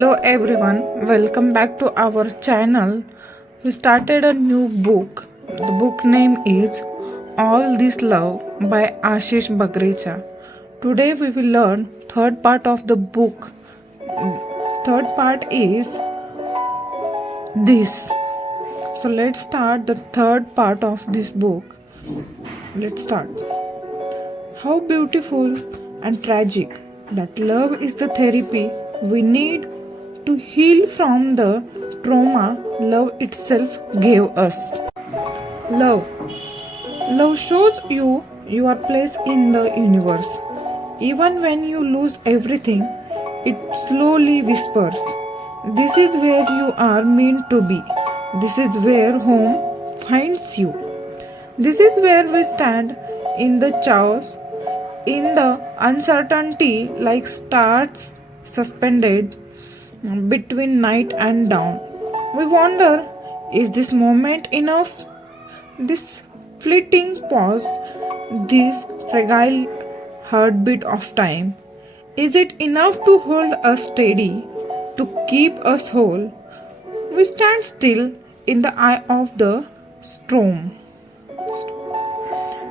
Hello everyone, welcome back to our channel. We started a new book. The book name is All This Love by Ashish Bagrecha. Today we will learn third part of the book. Third part is this. So let's start the third part of this book. Let's start. How beautiful and tragic that love is the therapy we need to heal from the trauma love itself gave us. Love. Love shows you your place in the universe. Even when you lose everything, it slowly whispers, "This is where you are meant to be. This is where home finds you. This is where we stand in the chaos, in the uncertainty, like stars suspended between night and dawn. We wonder, is this moment enough? This fleeting pause, this fragile heartbeat of time, is it enough to hold us steady, to keep us whole? We stand still in the eye of the storm.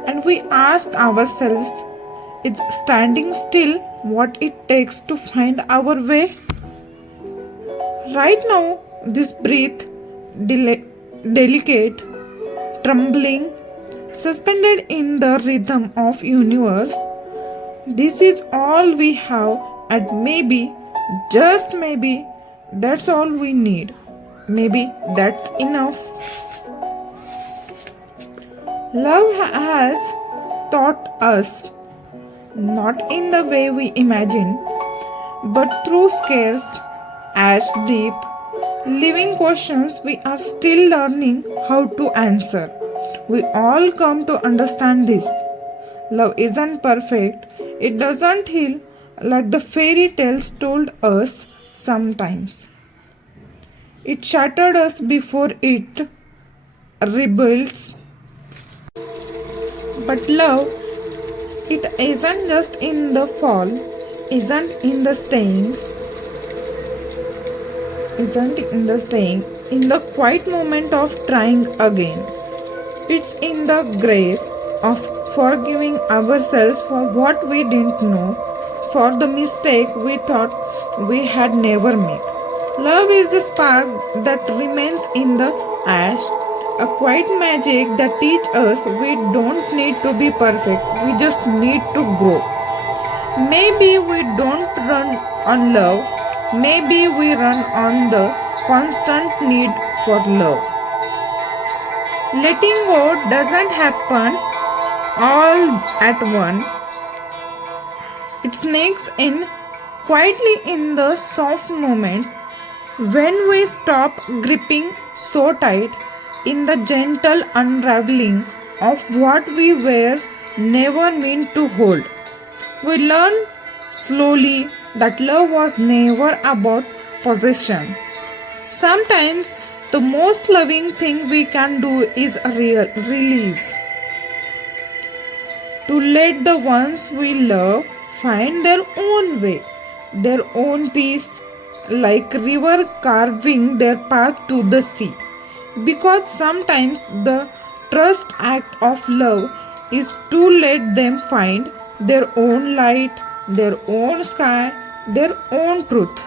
And we ask ourselves, is standing still what it takes to find our way? Right now, this breath, delicate, trembling, suspended in the rhythm of universe, this is all we have, and maybe, just maybe, that's all we need. Maybe that's enough. Love has taught us, not in the way we imagine, but through scares as deep, living questions we are still learning how to answer. We all come to understand this. Love isn't perfect, it doesn't heal like the fairy tales told us sometimes. It shattered us before it rebuilds. But love, it isn't just in the fall, isn't in the staying, in the quiet moment of trying again. It's in the grace of forgiving ourselves for what we didn't know, for the mistake we thought we had never made. Love is the spark that remains in the ash, a quiet magic that teaches us we don't need to be perfect, we just need to grow. Maybe we don't run on love, maybe we run on the constant need for love. Letting go doesn't happen all at once. It sneaks in quietly in the soft moments when we stop gripping so tight, in the gentle unraveling of what we were never meant to hold. We learn slowly that love was never about possession. Sometimes the most loving thing we can do is release. To let the ones we love find their own way, their own peace, like river carving their path to the sea. Because sometimes the trust act of love is to let them find their own light, their own sky, their own truth.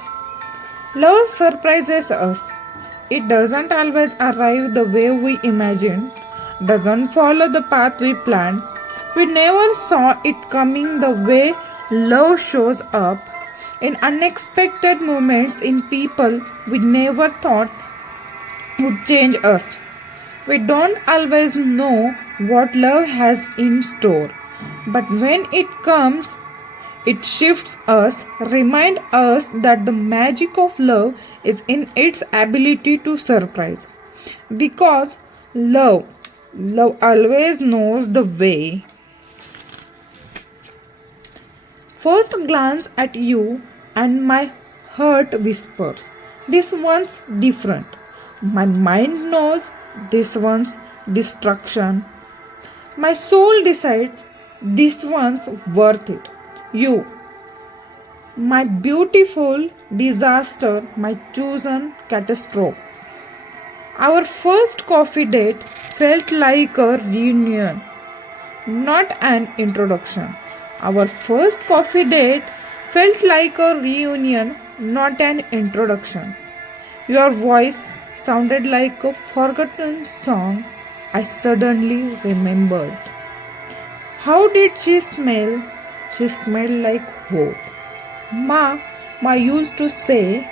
Love surprises us. It doesn't always arrive the way we imagined, doesn't follow the path we planned. We never saw it coming the way love shows up in unexpected moments in people we never thought would change us. We don't always know what love has in store, but when it comes, it shifts us, reminds us that the magic of love is in its ability to surprise. Because love always knows the way. First glance at you and my heart whispers, this one's different. My mind knows this one's destruction. My soul decides this one's worth it. You, my beautiful disaster, my chosen catastrophe. Our first coffee date felt like a reunion, not an introduction. Our first coffee date felt like a reunion, not an introduction. Your voice sounded like a forgotten song I suddenly remembered. How did she smell? She smelled like hope. Ma used to say,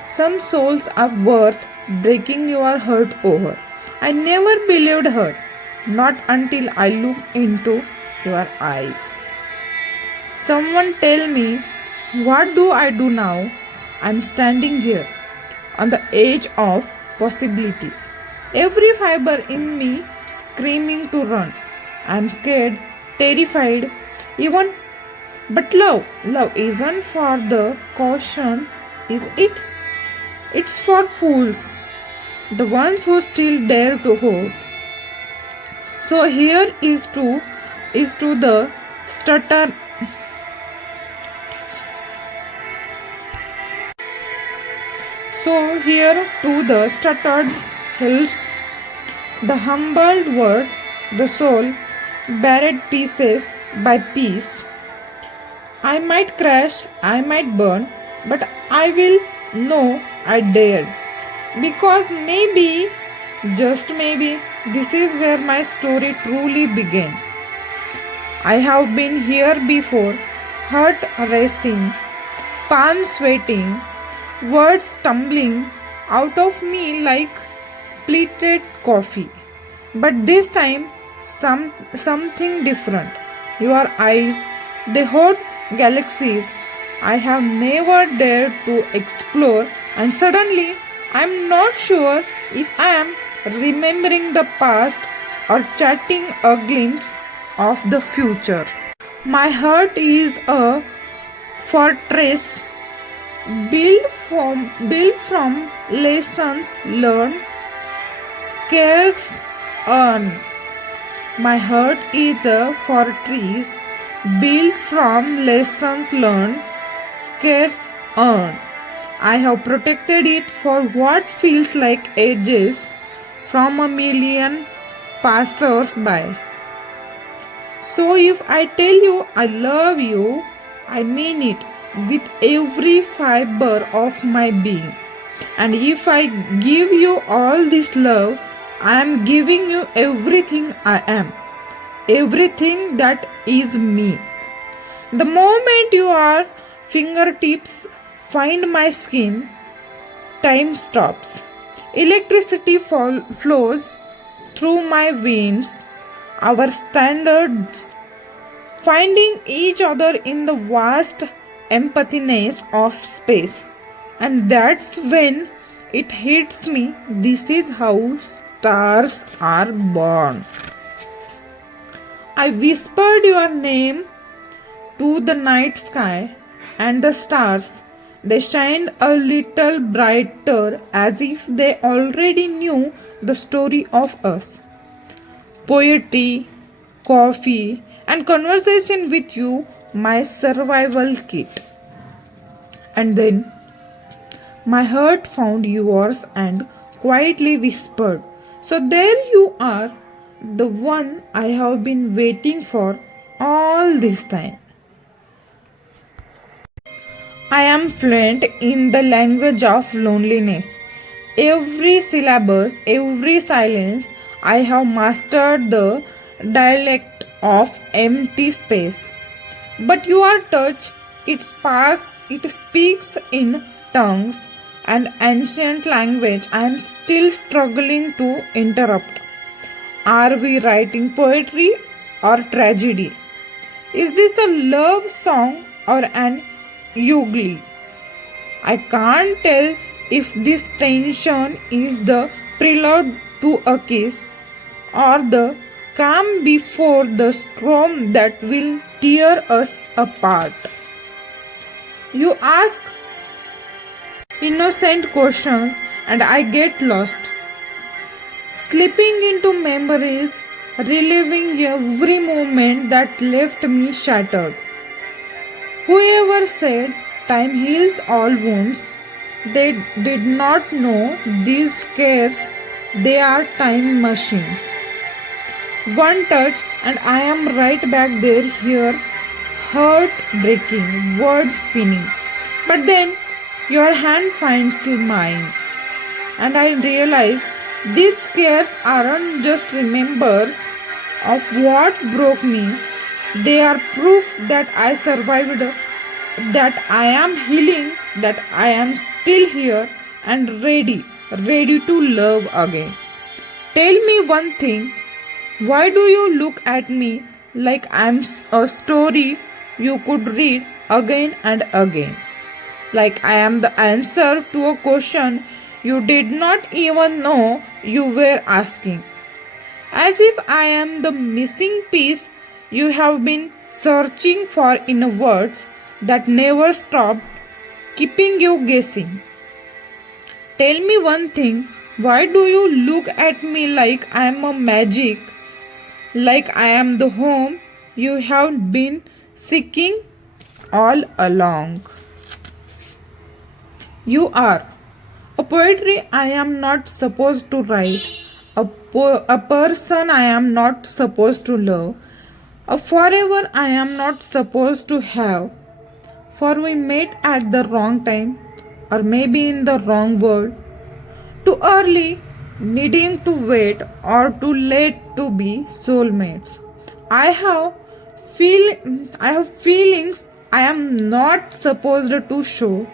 some souls are worth breaking your heart over. I never believed her, not until I looked into your eyes. Someone tell me, what do I do now? I'm standing here on the edge of possibility. Every fiber in me screaming to run. I'm scared, terrified, even. But love isn't for the caution, is it? It's for fools, the ones who still dare to hope. So here is to the stutter. So here to the stuttered hills, the humbled words, the soul, buried pieces by piece. I might crash, I might burn, but I will know I dared. Because maybe, just maybe, this is where my story truly began. I have been here before, heart racing, palms sweating, words tumbling out of me like spilled coffee. But this time, something different. Your eyes, they hold galaxies I have never dared to explore, and suddenly I'm not sure if I am remembering the past or chatting a glimpse of the future. My heart is a fortress built from lessons learned, scars earned. My heart is a fortress built from lessons learned, scars earned. I have protected it for what feels like ages from a million passers by. So if I tell you I love you, I mean it with every fiber of my being. And if I give you all this love, I am giving you everything I am, everything that is me. The moment your fingertips find my skin, time stops. Electricity flows through my veins. Our standards finding each other in the vast emptiness of space. And that's when it hits me. This is how stars are born. I whispered your name to the night sky, and the stars, they shined a little brighter as if they already knew the story of us. Poetry, coffee, and conversation with you, my survival kit. And then my heart found yours and quietly whispered, so there you are, the one I have been waiting for all this time. I am fluent in the language of loneliness. Every syllable, every silence, I have mastered the dialect of empty space. But your touch, it speaks in tongues and ancient language I am still struggling to interrupt. Are we writing poetry or tragedy? Is this a love song or an eulogy? I can't tell if this tension is the prelude to a kiss or the calm before the storm that will tear us apart. You ask innocent questions and I get lost, slipping into memories, reliving every moment that left me shattered. Whoever said Time heals all wounds. They did not know these scares, they are time machines. One touch and I am right back there here, heart breaking, words spinning. But then your hand finds mine, and I realize these scares aren't just remembers of what broke me, they are proof that I survived, that I am healing, that I am still here and ready to love again. Tell me one thing, why do you look at me like I'm a story you could read again and again? Like I am the answer to a question you did not even know you were asking. As if I am the missing piece you have been searching for in words that never stopped, keeping you guessing. Tell me one thing, why do you look at me like I am a magic, like I am the home you have been seeking all along? You are a poetry I am not supposed to write, a person I am not supposed to love, a forever I am not supposed to have. For we met at the wrong time, or maybe in the wrong world, too early, needing to wait, or too late to be soulmates. I have I have feelings I am not supposed to show,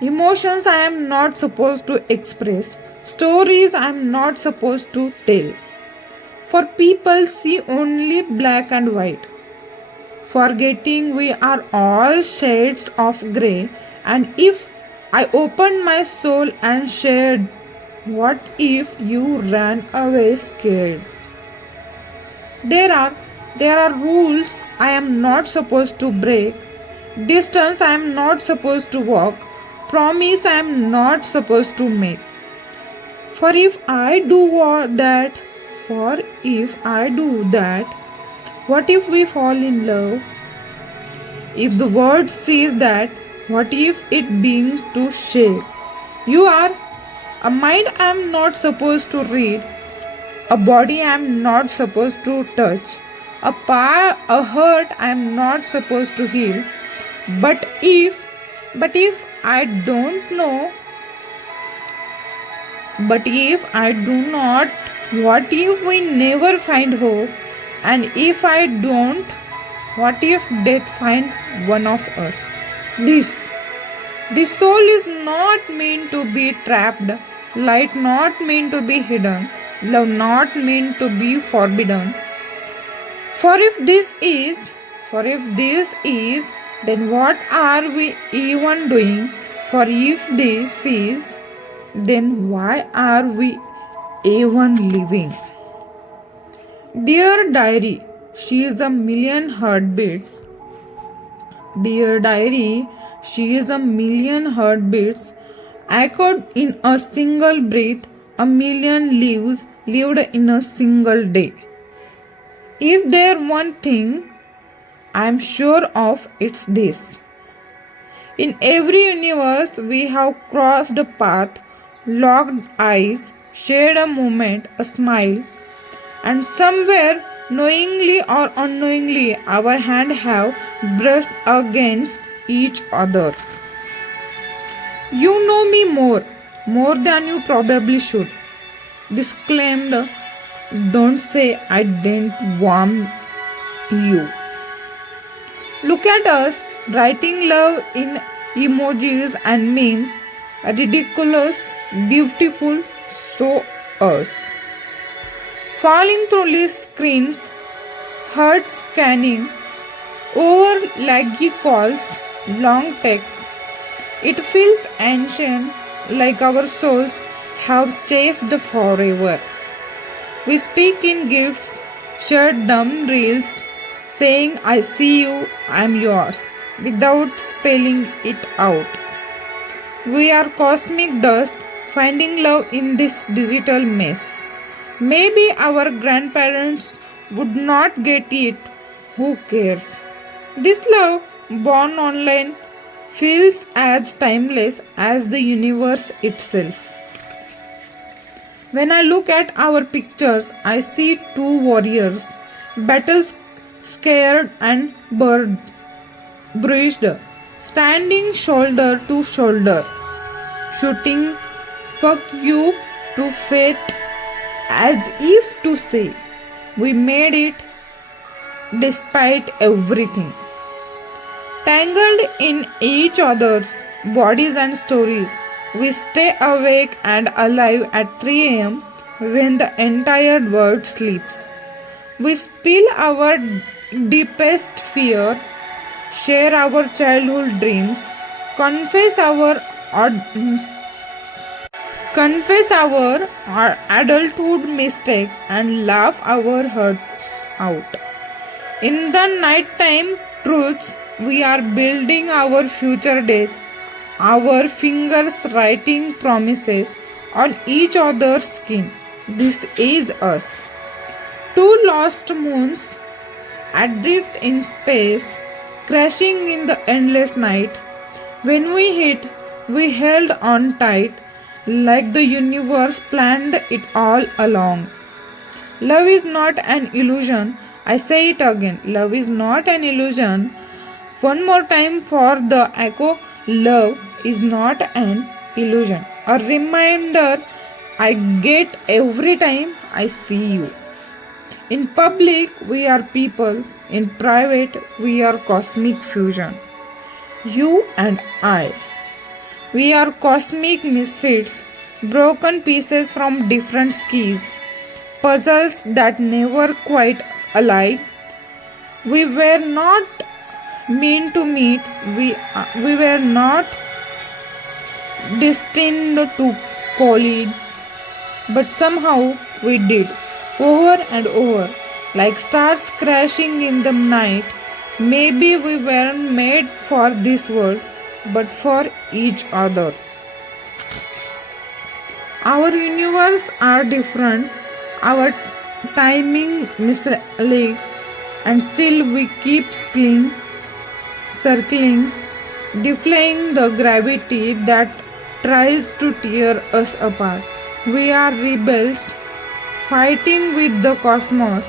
emotions I am not supposed to express, stories I am not supposed to tell. For people see only black and white, forgetting we are all shades of grey. And if I opened my soul and shared, what if you ran away scared? There are rules I am not supposed to break, distance I am not supposed to walk, promise I am not supposed to make. For if I do that, what if we fall in love? If the word says that, what if it being to shake? You are a mind I am not supposed to read, a body I am not supposed to touch, a hurt I am not supposed to heal. But if I don't know, but if I do not, what if we never find hope? And if I don't, what if death find one of us? This this soul is not meant to be trapped, light not meant to be hidden, love not meant to be forbidden. For if this is, then what are we even doing? For if this is, then why are we even living? Dear diary, she is a million heartbeats. Dear diary, she is a million heartbeats, echoed in a single breath, a million lives lived in a single day. If there one thing I am sure of, it's this. In every universe we have crossed a path, locked eyes, shared a moment, a smile, and somewhere, knowingly or unknowingly, our hands have brushed against each other. You know me more than you probably should. Disclaimed, don't say I didn't warn you. Look at us, writing love in emojis and memes, ridiculous, beautiful, so us. Falling through list screens, hearts scanning, over laggy calls, long texts. It feels ancient, like our souls have chased forever. We speak in gifts, share dumb reels, saying I see you, I'm yours, without spelling it out. We are cosmic dust, finding love in this digital mess. Maybe our grandparents would not get it. Who cares? This love, born online, feels as timeless as the universe itself. When I look at our pictures, I see two warriors, battles scared and bruised, standing shoulder to shoulder, shooting fuck you to fate as if to say, we made it despite everything. Tangled in each other's bodies and stories, we stay awake and alive at 3 a.m. when the entire world sleeps. We spill our deepest fear, share our childhood dreams, confess our adulthood mistakes and laugh our hurts out. In the nighttime truths, we are building our future days, our fingers writing promises on each other's skin. This is us. Two lost moons adrift in space, crashing in the endless night. When we hit, we held on tight, like the universe planned it all along. Love is not an illusion. I say it again. Love is not an illusion. One more time for the echo. Love is not an illusion. A reminder I get every time I see you. In public, we are people. In private, we are cosmic fusion. You and I. We are cosmic misfits, broken pieces from different skis, puzzles that never quite aligned. We were not meant to meet, we were not destined to collide, but somehow we did, over and over, like stars crashing in the night. Maybe we weren't made for this world, but for each other. Our universes are different, our timing misaligned, and still we keep spinning, circling, defying the gravity that tries to tear us apart. We are rebels, fighting with the cosmos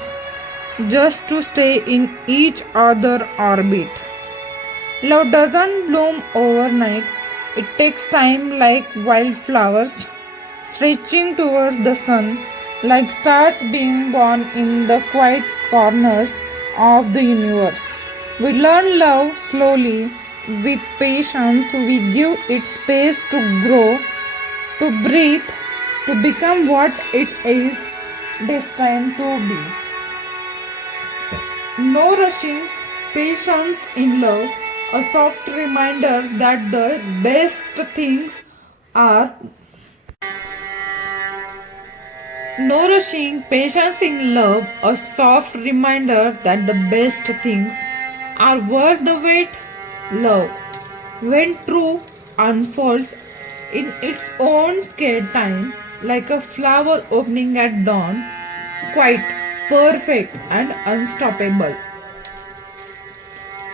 just to stay in each other's orbit. Love doesn't bloom overnight. It takes time like wildflowers, stretching towards the sun, like stars being born in the quiet corners of the universe. We learn love slowly, with patience. We give it space to grow, to breathe, to become what it is destined to be. No rushing, patience in love, a soft reminder that the best things are. No rushing, patience in love, a soft reminder that the best things are worth the wait. Love, when true, unfolds in its own scared time, like a flower opening at dawn, quite perfect and unstoppable.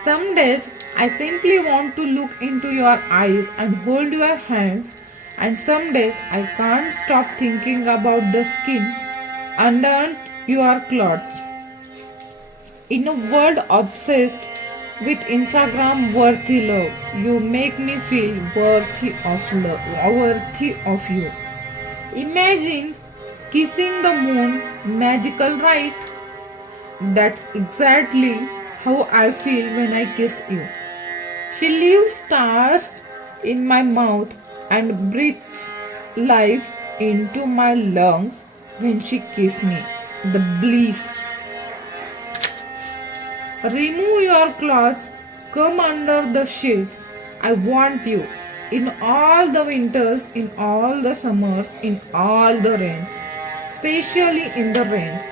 Some days I simply want to look into your eyes and hold your hands, and some days I can't stop thinking about the skin under your clothes. In a world obsessed with Instagram worthy love, you make me feel worthy of love, worthy of you. Imagine kissing the moon, magical, right? That's exactly how I feel when I kiss you. She leaves stars in my mouth and breathes life into my lungs when she kisses me. The bliss. Remove your clothes, come under the sheets. I want you in all the winters, in all the summers, in all the rains, especially in the rains.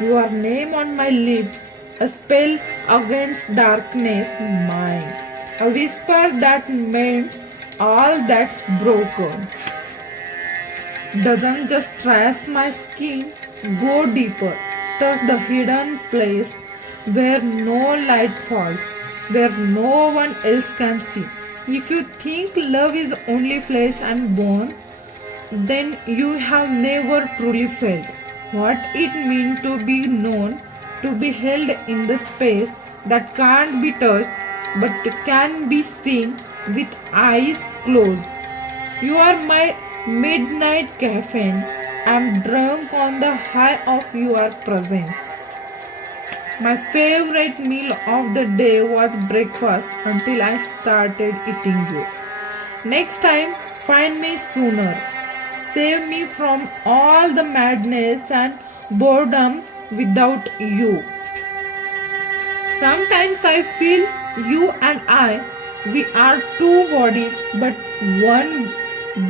Your name on my lips, a spell against darkness mine, a whisper that mends all that's broken. Doesn't just trash my skin, go deeper, touch the hidden place where no light falls, where no one else can see. If you think love is only flesh and bone, then you have never truly felt what it means to be known, to be held in the space that can't be touched but can be seen with eyes closed. You are my midnight caffeine. I'm drunk on the high of your presence. My favorite meal of the day was breakfast until I started eating you. Next time, find me sooner. Save me from all the madness and boredom without you. Sometimes I feel you and I, we are two bodies but one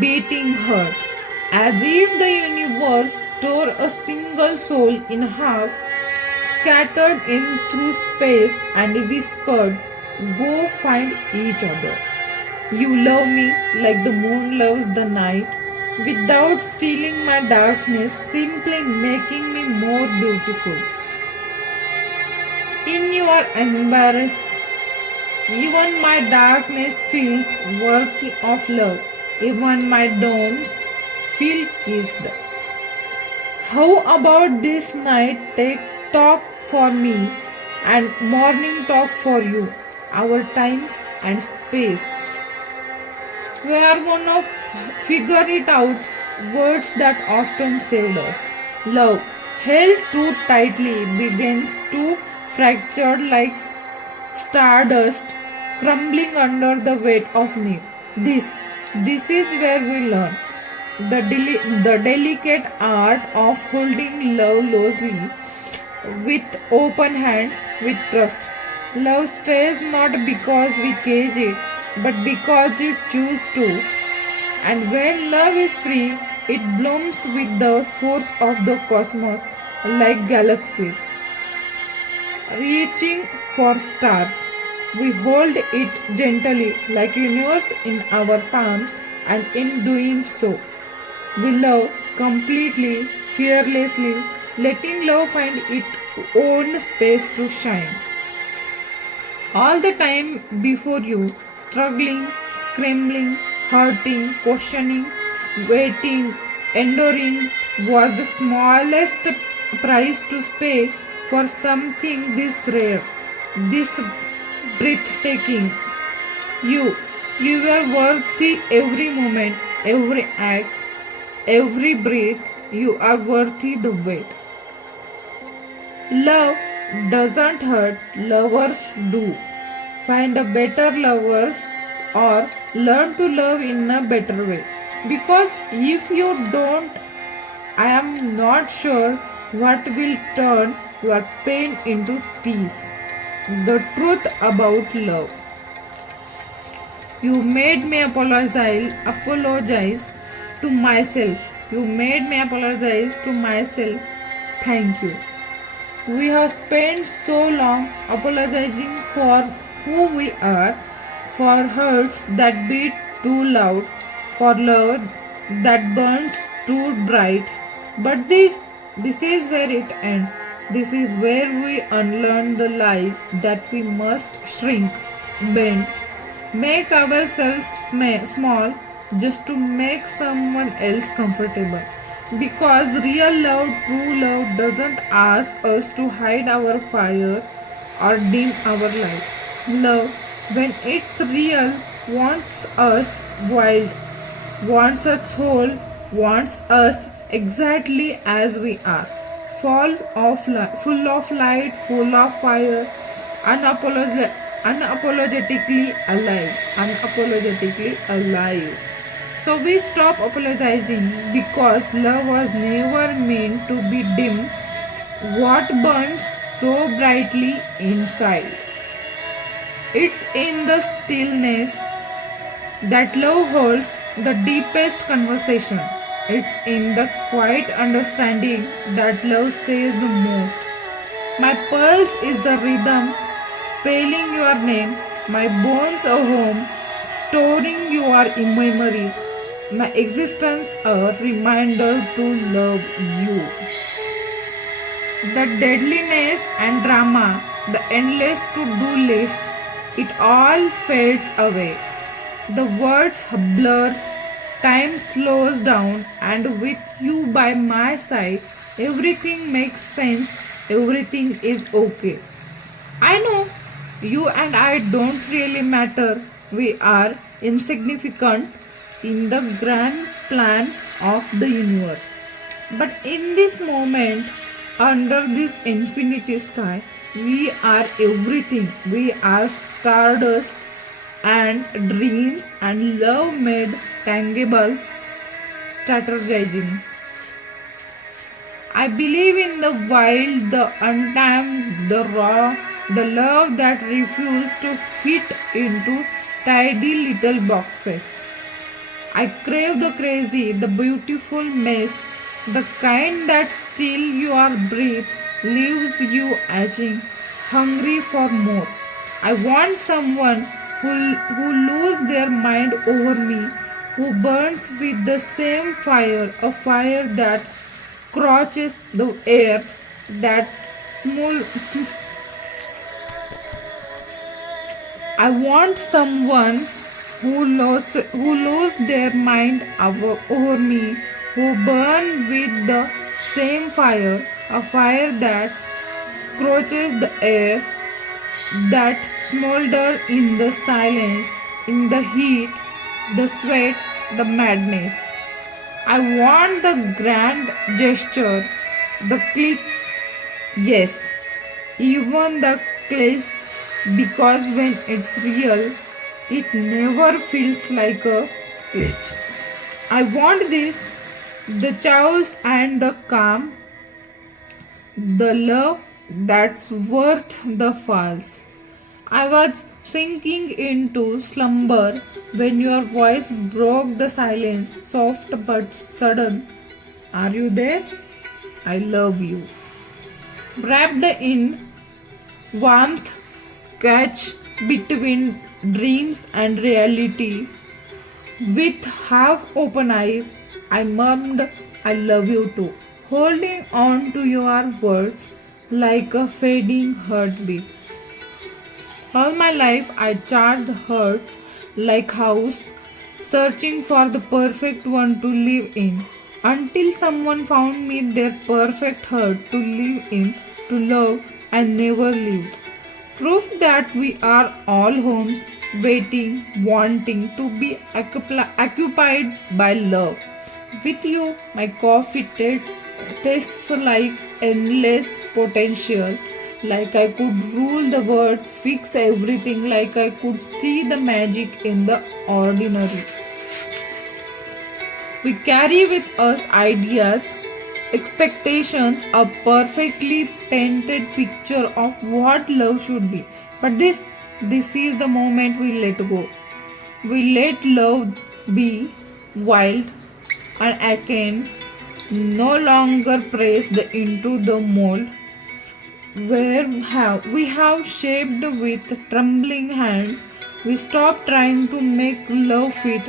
beating heart. As if the universe tore a single soul in half, scattered in through space and whispered, "Go find each other." You love me like the moon loves the night, without stealing my darkness, simply making me more beautiful. In your embrace, even my darkness feels worthy of love. Even my dawns feel kissed. How about this night take talk for me and morning talk for you, our time and space. We are gonna figure it out, words that often saved us. Love, held too tightly, begins to fracture like stardust, crumbling under the weight of need. This is where we learn the delicate art of holding love loosely with open hands, with trust. Love stays not because we cage it, but because it chooses to. And when love is free, it blooms with the force of the cosmos like galaxies. Reaching for stars, we hold it gently like universe in our palms, and in doing so, we love completely, fearlessly, letting love find its own space to shine. All the time before you, struggling, scrambling, hurting, questioning, waiting, enduring, was the smallest price to pay for something this rare, this breathtaking. You were worthy every moment, every act, every breath. You are worthy the wait. Love doesn't hurt, lovers do. Find a better lovers or learn to love in a better way. Because if you don't, I am not sure what will turn your pain into peace. The truth about love. You made me apologize to myself. You made me apologize to myself. Thank you. We have spent so long apologizing for who we are, for hurts that beat too loud, for love that burns too bright. But this is where it ends. This is where we unlearn the lies that we must shrink, bend, make ourselves small just to make someone else comfortable. Because real love, true love, doesn't ask us to hide our fire or dim our light. Love, when it's real, wants us wild, wants us whole, wants us exactly as we are. Full of light, full of fire, unapologetically alive. Unapologetically alive. So we stop apologizing because love was never meant to be dim. What burns so brightly inside? It's in the stillness that love holds the deepest conversation. It's in the quiet understanding that love says the most. My pulse is the rhythm, spelling your name. My bones a home, storing your memories. My existence a reminder to love you. The deadliness and drama, the endless to-do lists, it all fades away. The words blurs, time slows down, and with you by my side, everything makes sense, everything is okay. I know you and I don't really matter. We are insignificant in the grand plan of the universe. But in this moment, under this infinity sky, we are everything. We are stardust and dreams and love made tangible, strategizing. I believe in the wild, the untamed, the raw, the love that refuses to fit into tidy little boxes. I crave the crazy, the beautiful mess, the kind that still your breath leaves you aching, hungry for more. I want someone who loses their mind over me, who burns with the same fire, a fire that scorches the air, that small. I want someone who lose their mind over me, who burn with the same fire, a fire that scorches the air, that smolder in the silence, in the heat, the sweat, the madness. I want the grand gesture, the clicks, yes, even the clicks, because when it's real, it never feels like a glitch. I want this, the chaos and the calm, the love that's worth the falls. I was sinking into slumber when your voice broke the silence, soft but sudden. Are you there? I love you. Wrapped in warmth, catch between dreams and reality. With half open eyes, I murmured, I love you too, holding on to your words like a fading heartbeat. All my life I charged hearts like house, searching for the perfect one to live in, until someone found me their perfect heart to live in, to love and never leave. Proof that we are all homes, waiting, wanting to be occupied by love. With you, my coffee tastes like endless potential, like I could rule the world, fix everything, like I could see the magic in the ordinary. We carry with us ideas, expectations, a perfectly painted picture of what love should be. But this is the moment we let go. We let love be wild and I can no longer pressed into the mold where we have shaped with trembling hands. We stop trying to make love fit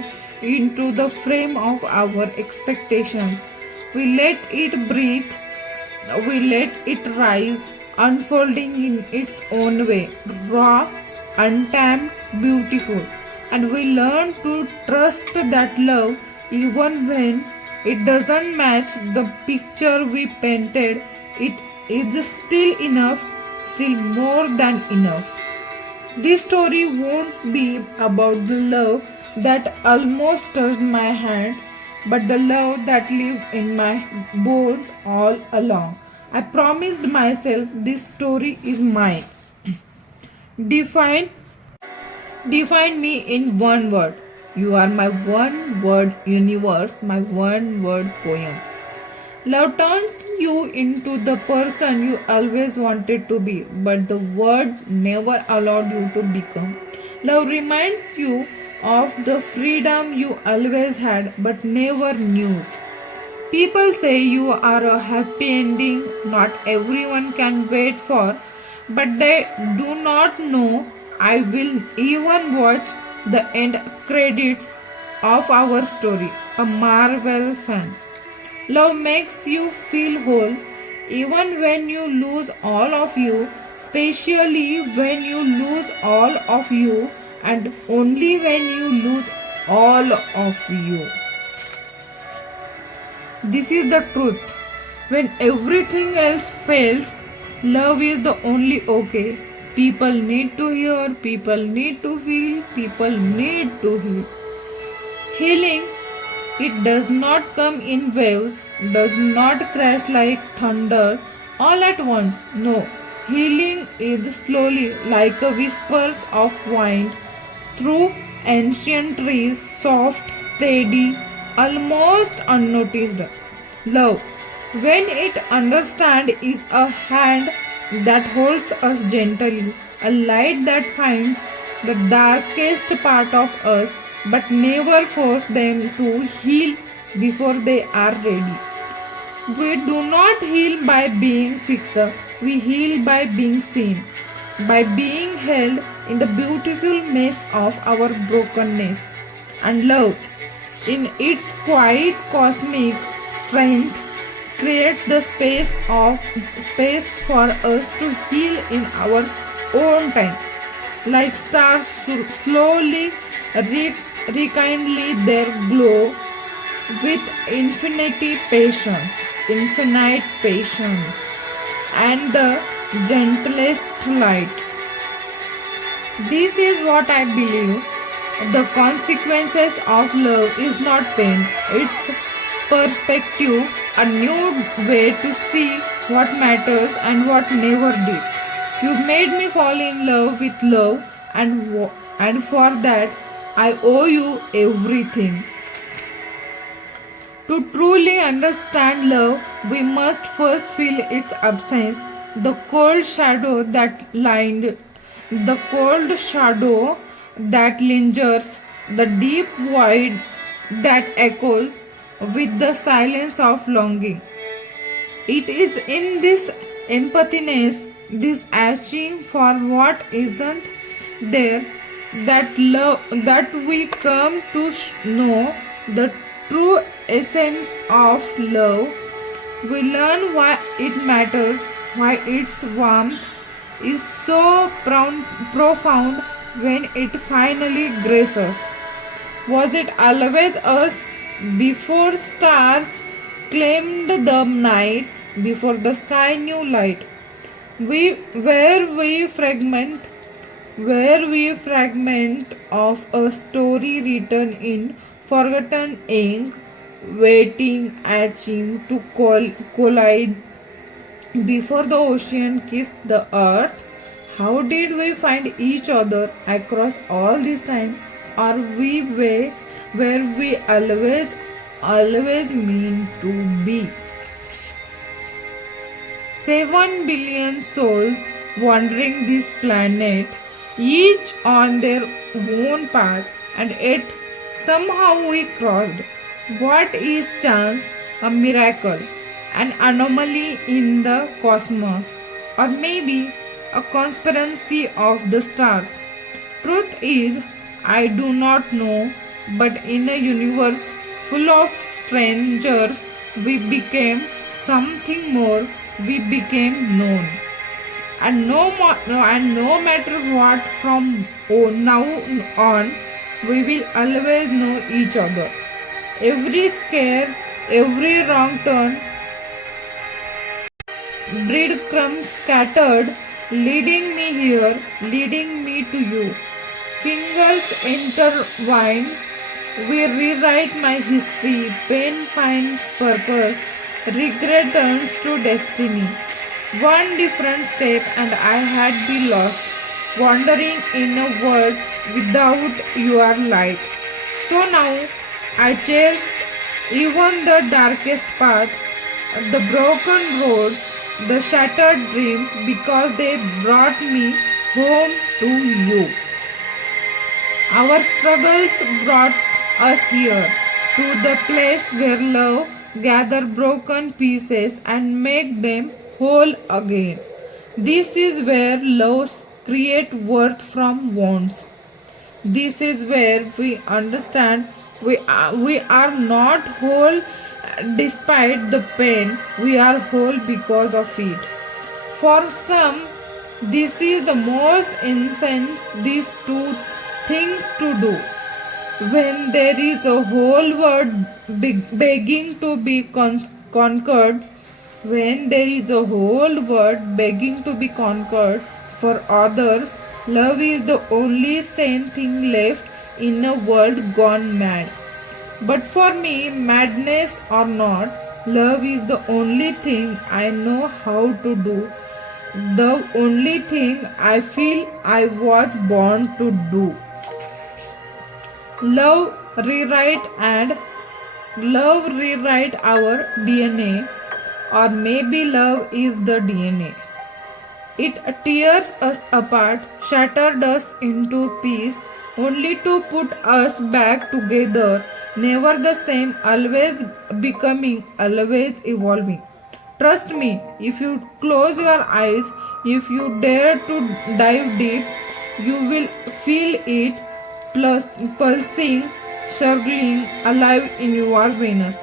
into the frame of our expectations. We let it breathe, we let it rise, unfolding in its own way, raw, untamed, beautiful. And we learn to trust that love even when it doesn't match the picture we painted. It is still enough, still more than enough. This story won't be about the love that almost touched my hands, but the love that lived in my bones all along. I promised myself this story is mine. Define Define me in one word. You are my one word universe, my one word poem. Love turns you into the person you always wanted to be, but the world never allowed you to become. Love reminds you of the freedom you always had but never knew. People say you are a happy ending, not everyone can wait for, but they do not know I will even watch the end credits of our story. A Marvel fan. Love makes you feel whole even when you lose all of you, especially when you lose all of you. and only when you lose all of you. This is the truth. When everything else fails, love is the only okay. People need to hear, people need to feel, people need to heal. Healing, it does not come in waves, does not crash like thunder all at once. No, healing is slowly like a whispers of wind through ancient trees, soft, steady, almost unnoticed. Love, when it understands, is a hand that holds us gently, a light that finds the darkest part of us but never force them to heal before they are ready. We do not heal by being fixed, we heal by being seen, by being held in the beautiful mess of our brokenness. And love, in its quiet cosmic strength, creates the space for us to heal in our own time. Like stars slowly rekindle their glow with infinite patience, and the gentlest light. This is what I believe. The consequences of love is not pain, it's perspective, a new way to see what matters and what never did. You made me fall in love with love, and for that I owe you everything. To truly understand love, we must first feel its absence, the cold shadow that lingers, the deep void that echoes with the silence of longing. It is in this empathiness, this asking for what isn't there, that we come to know the true essence of love. We learn why it matters, why its warmth is so profound when it finally graces us. Was it always us before stars claimed the night, before the sky knew light? Where we fragment of a story written in forgotten ink, waiting, etching to collide before the ocean kissed the earth. How did we find each other across all this time? Are we where we always mean to be? 7 billion souls wandering this planet, each on their own path, and yet somehow we crossed. What is chance? A miracle, an anomaly in the cosmos, or maybe a conspiracy of the stars? Truth is, I do not know, but in a universe full of strangers, we became something more, we became known. And no matter what, from now on, we will always know each other. Every scare, every wrong turn, breadcrumbs scattered, leading me here, leading me to you. Fingers intertwined, we rewrite my history. Pain finds purpose, regret turns to destiny. One different step, and I had been lost, wandering in a world without your light. So now I cherish even the darkest path, the broken roads, the shattered dreams, because they brought me home to you. Our struggles brought us here, to the place where love gather broken pieces and make them whole again. This is where love create worth from wants. This is where we understand we are not whole despite the pain, we are whole because of it. For some, this is the most incense, this things to do. When there is a whole world begging to be conquered, when there is a whole world begging to be conquered for others, love is the only sane thing left in a world gone mad. But for me, madness or not, love is the only thing I know how to do, the only thing I feel I was born to do. Love rewrite and love rewrite our DNA, or maybe love is the DNA. It tears us apart, shattered us into piece, only to put us back together, never the same, always becoming, always evolving. Trust me, if you close your eyes, if you dare to dive deep, you will feel it plus pulsing, struggling, alive in your veins.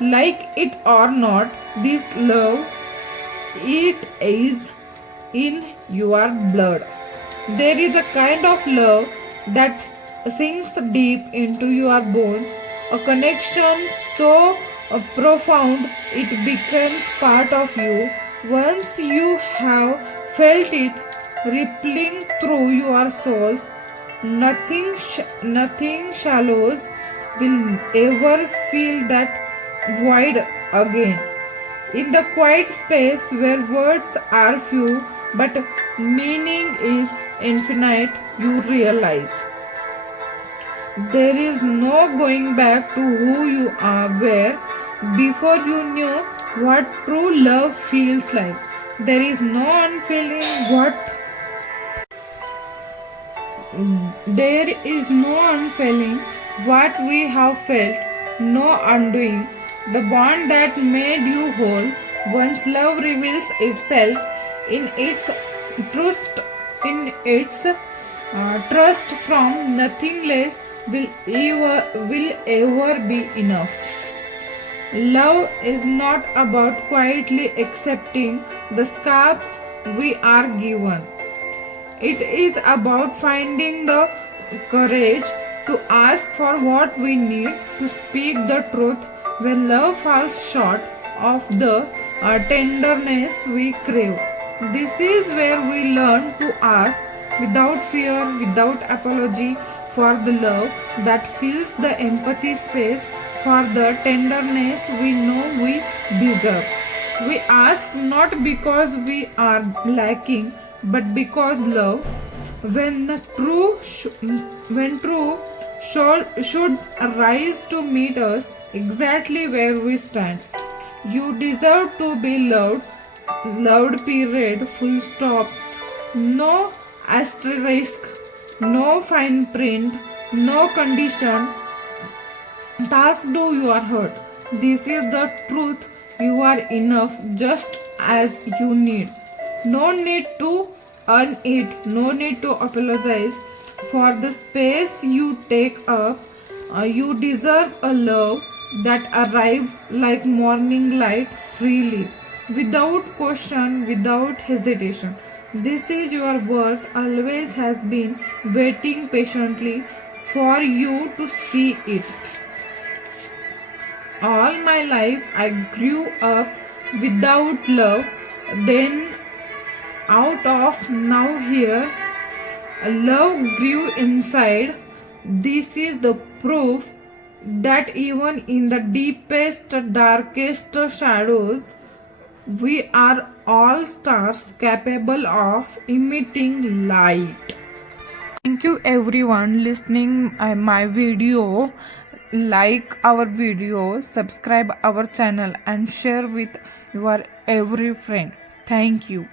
Like it or not, this love, it is in your blood. There is a kind of love that sinks deep into your bones, a connection so profound it becomes part of you. Once you have felt it rippling through your souls, nothing shallows will ever feel that void again. In the quiet space where words are few but meaning is infinite, you realize there is no going back to who you were before you knew what true love feels like. There is no unfailing what there is no unfailing what we have felt, no undoing the bond that made you whole. Once love reveals itself in its trust, trust from nothing less will ever be enough. Love is not about quietly accepting the scars we are given. It is about finding the courage to ask for what we need, to speak the truth when love falls short of the tenderness we crave. This is where we learn to ask without fear, without apology, for the love that fills the empathy space, for the tenderness we know we deserve. We ask not because we are lacking, but because love, when true, should rise to meet us exactly where we stand. You deserve to be loved period, full stop. No asterisk, no fine print, no condition. Task do your hurt. This is the truth. You are enough just as you need. No need to earn it, no need to apologize for the space you take up. You deserve a love that arrives like morning light freely, without question, without hesitation. This is your worth, always has been waiting patiently for you to see it. All my life I grew up without love, then out of now here love grew inside. This is the proof that even in the deepest, darkest shadows, we are all stars capable of emitting light. Thank you everyone listening my video. Like our video, subscribe our channel and share with your every friend. Thank you.